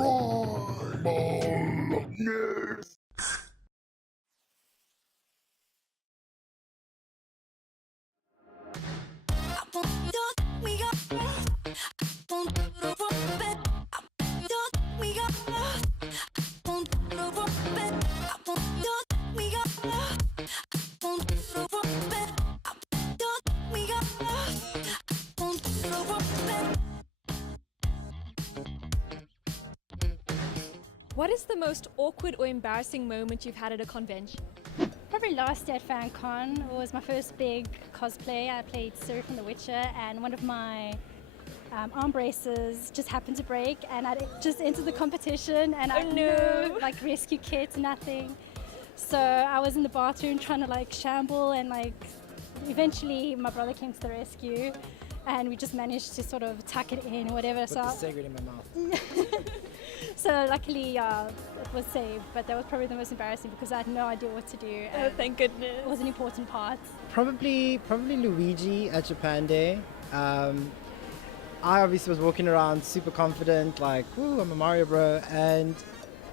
Primal Nerdz. What is the most awkward or embarrassing moment you've had at a convention? Probably last year at FanCon. It was my first big cosplay. I played Ciri from The Witcher, and one of my arm braces just happened to break, and I just entered the competition, and I had no rescue kit, nothing. So I was in the bathroom trying to shamble, and eventually my brother came to the rescue, and we just managed to sort of tuck it in or whatever. Put the cigarette in my mouth. So luckily it was saved, but that was probably the most embarrassing because I had no idea what to do. Oh, thank goodness. It was an important part. Probably Luigi at Japan Day. I obviously was walking around super confident, like, woo, I'm a Mario bro, and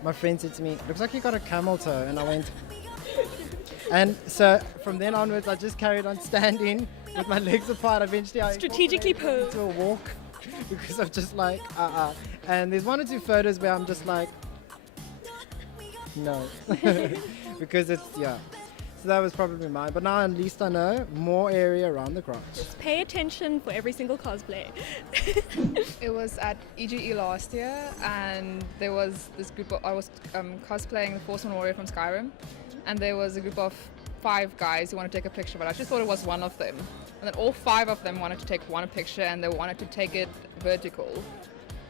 my friend said to me, looks like you got a camel toe, and I went, and so from then onwards I just carried on standing with my legs apart. Eventually I Strategically posed into a walk because I'm just like, and there's one or two photos where I'm just like, no, because it's, yeah. So that was probably mine, but now at least I know more area around the crotch. Just pay attention for every single cosplay. It was at EGE last year, and there was this group of, I was cosplaying the Force Warrior from Skyrim, and there was a group of 5 guys who wanted to take a picture, but I just thought it was one of them. And then all 5 of them wanted to take one picture, and they wanted to take it vertical.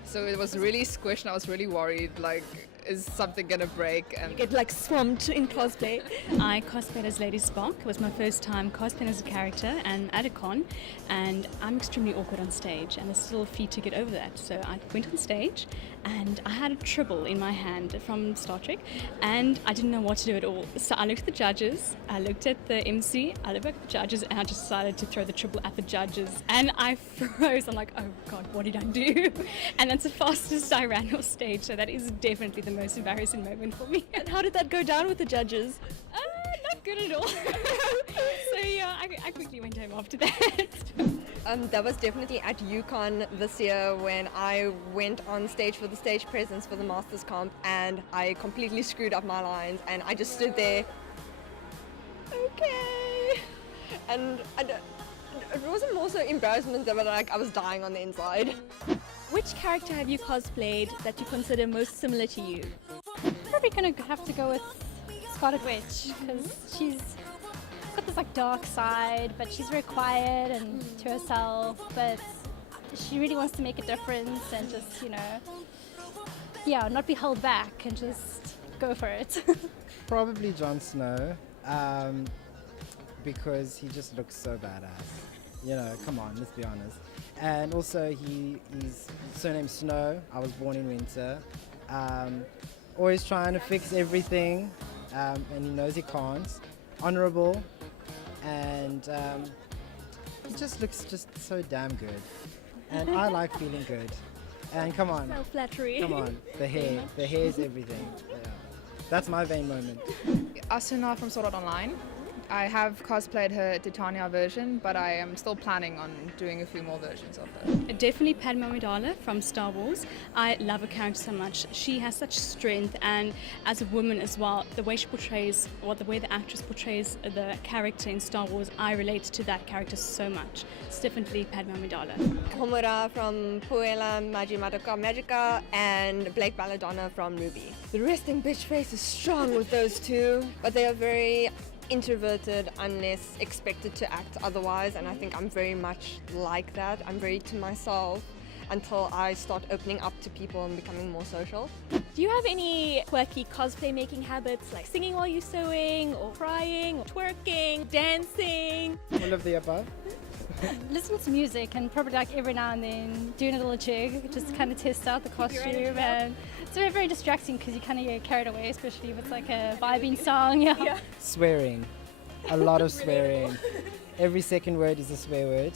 So it was really squished, and I was really worried, like, is something gonna break? And Get swamped in cosplay. I cosplayed as Lady Spock. It was my first time cosplaying as a character and at a con, and I'm extremely awkward on stage, and it's still a feat to get over that. So I went on stage and I had a tribble in my hand from Star Trek, and I didn't know what to do at all. So I looked at the judges, I looked at the MC, I looked back at the judges, and I just decided to throw the tribble at the judges, and I froze. I'm like, oh God, what did I do? And that's the fastest I ran off stage, so that is definitely the most embarrassing moment for me. And how did that go down with the judges? Not good at all. So yeah, I quickly went home after that. That was definitely at UConn this year when I went on stage for the stage presence for the Masters Comp, and I completely screwed up my lines, and I just stood there, okay, and it wasn't more so embarrassment, but I was dying on the inside. Which character have you cosplayed that you consider most similar to you? Probably gonna have to go with Scarlet Witch because she's got this dark side, but she's very quiet and to herself, but she really wants to make a difference and just, not be held back and just go for it. Probably Jon Snow, because he just looks so badass. Come on, let's be honest. And also his surname's Snow. I was born in winter. Always trying to fix everything, and he knows he can't. Honorable, and he just looks just so damn good. And I like feeling good. And come on, Self-flattery. come on, the hair is everything. Yeah. That's my vain moment. Asuna from Sword Art Online. I have cosplayed her Titania version, but I am still planning on doing a few more versions of her. Definitely Padme Amidala from Star Wars. I love her character so much. She has such strength, and as a woman as well, the way she portrays, or the way the actress portrays the character in Star Wars, I relate to that character so much. It's definitely Padme Amidala. Homura from Puella Magi Madoka Magica, and Blake Belladonna from Ruby. The resting bitch face is strong with those two, but they are very introverted unless expected to act otherwise, and I think I'm very much like that. I'm very to myself until I start opening up to people and becoming more social. Do you have any quirky cosplay making habits, like singing while you're sewing, or crying, or twerking, dancing? All of the above. Listening to music and probably every now and then doing a little jig, just kind of test out the costume, and it's very, very distracting because you kind of get carried away, especially if it's a vibing song. Yeah. Swearing, a lot of swearing. Every second word is a swear word.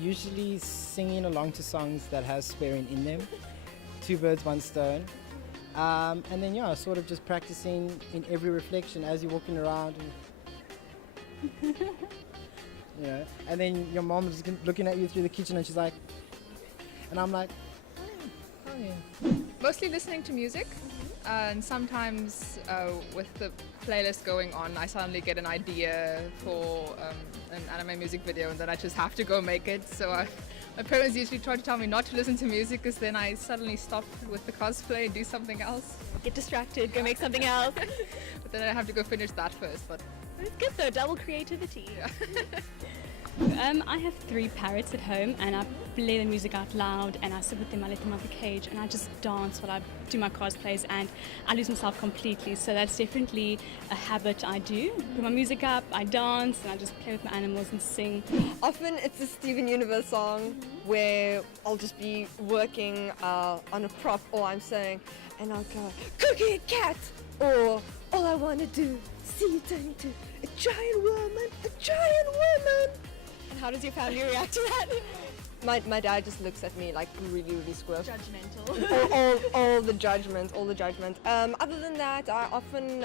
Usually singing along to songs that have swearing in them two birds, one stone. And then, yeah, sort of just practicing in every reflection as you're walking around. And, you know, and then your mom's looking at you through the kitchen and she's like, and I'm like, oh yeah. Mostly listening to music, and sometimes with the playlist going on, I suddenly get an idea for an anime music video, and then I just have to go make it. So my parents usually try to tell me not to listen to music, because then I suddenly stop with the cosplay and do something else. Get distracted, go make something else. But then I have to go finish that first. But It's good though, double creativity. yeah. I have 3 parrots at home, and I play the music out loud, and I sit with them, I let them out the cage, and I just dance while I do my cosplays, and I lose myself completely. So that's definitely a habit I do. Put my music up, I dance, and I just play with my animals and sing. Often it's a Steven Universe song where I'll just be working on a prop, or I'm saying, and I'll go, cookie cat, or all I want to do, see you turn into a giant woman, a giant woman. And how does your family react to that? My dad just looks at me like really, really squirred. Judgmental. all the judgment. Other than that, I often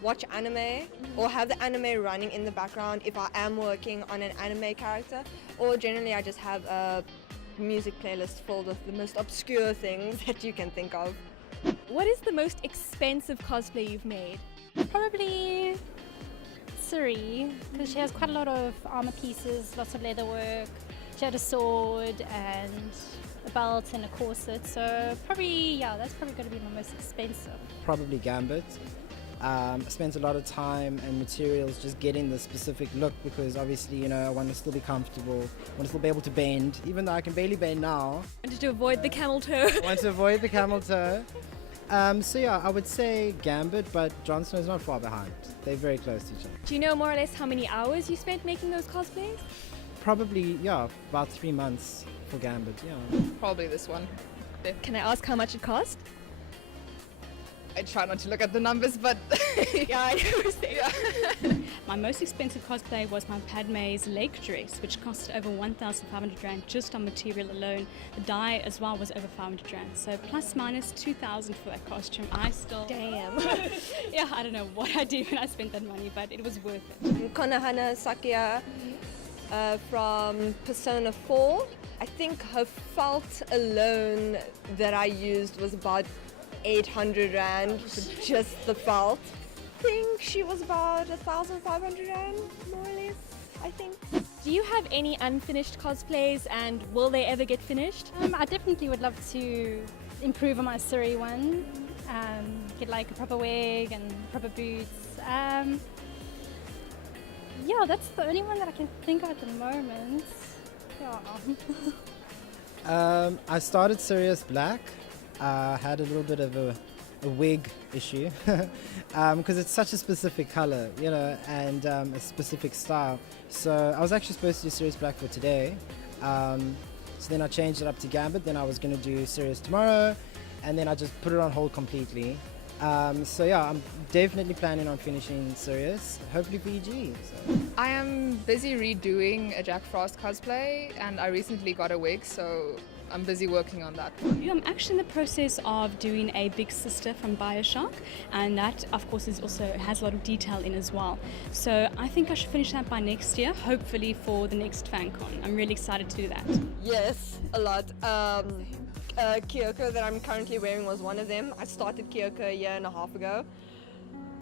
watch anime or have the anime running in the background if I am working on an anime character, or generally I just have a music playlist filled with the most obscure things that you can think of. What is the most expensive cosplay you've made? Probably Suri, because she has quite a lot of armor pieces, lots of leather work. She had a sword and a belt and a corset, so probably, yeah, that's probably going to be my most expensive. Probably Gambit. I spent a lot of time and materials just getting the specific look, because obviously, you know, I want to still be comfortable, I want to still be able to bend, even though I can barely bend now. Wanted to avoid the camel toe. I want to avoid the camel toe. So yeah, I would say Gambit, but Jon Snow is not far behind. They're very close to each other. Do you know more or less how many hours you spent making those cosplays? Probably, yeah, about 3 months for Gambit, yeah. Probably this one. Can I ask how much it cost? I try not to look at the numbers, but Yeah, I know. My most expensive cosplay was my Padme's lake dress, which cost over 1,500 Rand just on material alone. The dye as well was over 500 Rand, so plus minus 2,000 for that costume. I still... Damn. Yeah, I don't know what I did when I spent that money, but it was worth it. Konohana Sakuya from Persona 4. I think her felt alone that I used was about 800 Rand for just the felt. I think she was about 1,500 Rand, more or less, I think. Do you have any unfinished cosplays, and will they ever get finished? I definitely would love to improve on my Suri one, get like a proper wig and proper boots. Yeah, that's the only one that I can think of at the moment. Yeah. I started Sirius Black. Had a little bit of a wig issue because it's such a specific color, you know, and a specific style. So I was actually supposed to do Sirius Black for today. So then I changed it up to Gambit. Then I was going to do Sirius tomorrow, and then I just put it on hold completely. So yeah, I'm definitely planning on finishing Sirius, hopefully for EG. So. I am busy redoing a Jack Frost cosplay, and I recently got a wig, so I'm busy working on that. Yeah, I'm actually in the process of doing a big sister from BioShock, and that of course is also has a lot of detail in as well. So I think I should finish that by next year, hopefully for the next FanCon. I'm really excited to do that. Yes, a lot. Kyoko that I'm currently wearing was one of them. I started Kyoko a year and a half ago,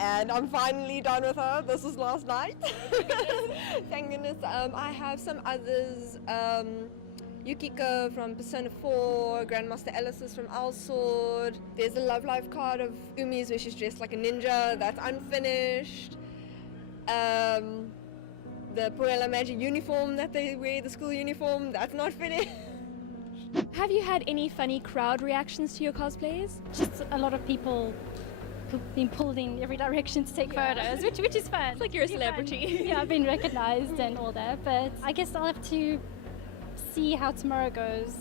and I'm finally done with her. This was last night. Thank goodness. I have some others. Yukiko from Persona 4, Grandmaster Elysis from Elsword. There's a Love Life card of Umi's where she's dressed like a ninja, that's unfinished. The Puella Magic uniform that they wear, the school uniform, that's not finished. Have you had any funny crowd reactions to your cosplays? Just a lot of people being pulled in every direction to take photos, which is fun. It's like you're a celebrity. Yeah, I've been recognized and all that, but I guess I'll have to see how tomorrow goes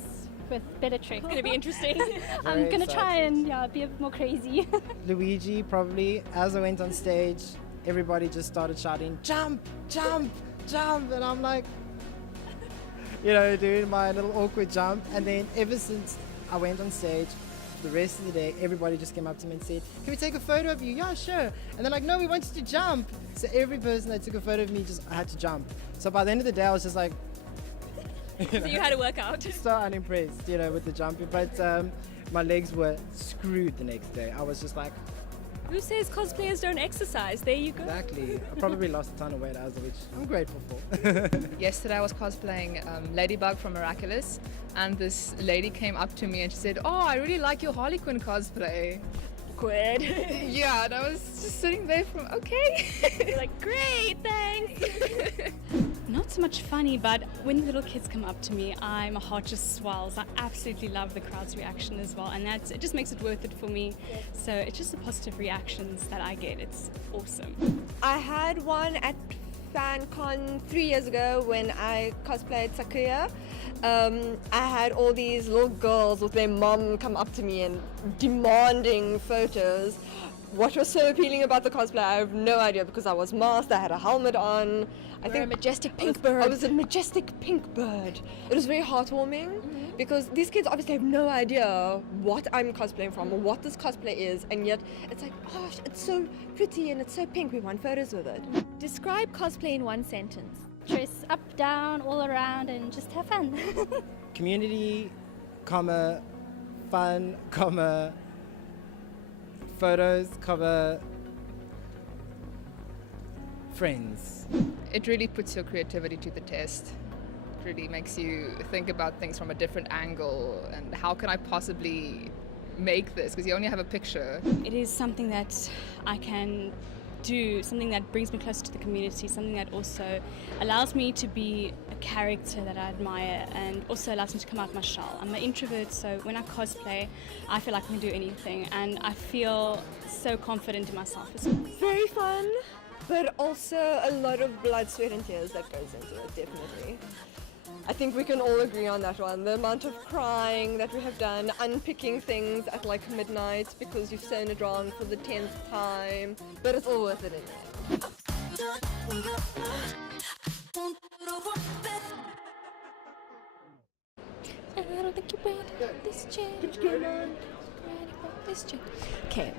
with better tricks. It's going to be interesting. I'm going to try and be a bit more crazy. Luigi, probably, as I went on stage, everybody just started shouting, jump, jump, jump, and I'm like, you know, doing my little awkward jump, and then ever since I went on stage. The rest of the day, everybody just came up to me and said, "Can we take a photo of you?" "Yeah, sure." And they're like, "No, we wanted to jump." So every person that took a photo of me I had to jump. So by the end of the day, I was just like, So you had to work out. so unimpressed, with the jumping. But my legs were screwed the next day. I was just like, Who says cosplayers don't exercise? There you go. exactly. I probably lost a ton of weight, which I'm grateful for. Yesterday I was cosplaying Ladybug from Miraculous, and this lady came up to me and she said, "Oh, I really like your Harley Quinn cosplay." Awkward. Yeah, and I was just sitting there from, okay. You're like, great, thanks. Not so much funny, but when the little kids come up to me, my heart just swells. I absolutely love the crowd's reaction as well, and it just makes it worth it for me. So it's just the positive reactions that I get. It's awesome. I had one at FanCon 3 years ago when I cosplayed Sakuya. I had all these little girls with their mom come up to me and demanding photos. What was so appealing about the cosplay, I have no idea, because I was masked, I had a helmet on. I think a majestic pink I bird. was a majestic pink bird. It was very heartwarming because these kids obviously have no idea what I'm cosplaying from or what this cosplay is, and yet it's like, oh, it's so pretty and it's so pink, we want photos with it. Describe cosplay in one sentence. Dress up, down, all around, and just have fun. Community, fun, photos, friends. It really puts your creativity to the test. It really makes you think about things from a different angle, and how can I possibly make this, because you only have a picture. It is something that I can do, something that brings me closer to the community, something that also allows me to be a character that I admire, and also allows me to come out my shell. I'm an introvert, so when I cosplay, I feel like I can do anything, and I feel so confident in myself as well. Very fun, but also a lot of blood, sweat and tears that goes into it, definitely. I think we can all agree on that one. The amount of crying that we have done, unpicking things at like midnight because you've sewn it wrong for the 10th time, but it's all worth it in the end. I don't think you're ready for this change. Ready for this change. Okay,